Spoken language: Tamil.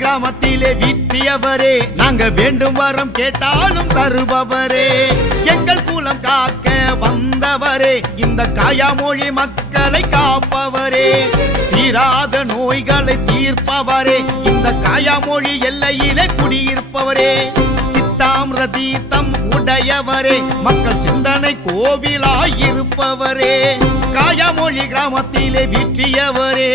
கிராமத்திலே வீற்றியவரே, நாங்க வேண்டும் வரம் கேட்டாலும் தருபவரே, எங்கள் குலம் காக்க வந்தவரே, இந்த காயாமொழி மக்களை காப்பவரே, தீராத நோய்களை தீர்ப்பவரே, இந்த காயாமொழி எல்லையிலே குடியிருப்பவரே, சித்தாமிர தீர்த்தம் உடையவரே, மக்கள் சிந்தனை கோவிலாயிருப்பவரே, காயாமொழி கிராமத்திலே வீற்றியவரே.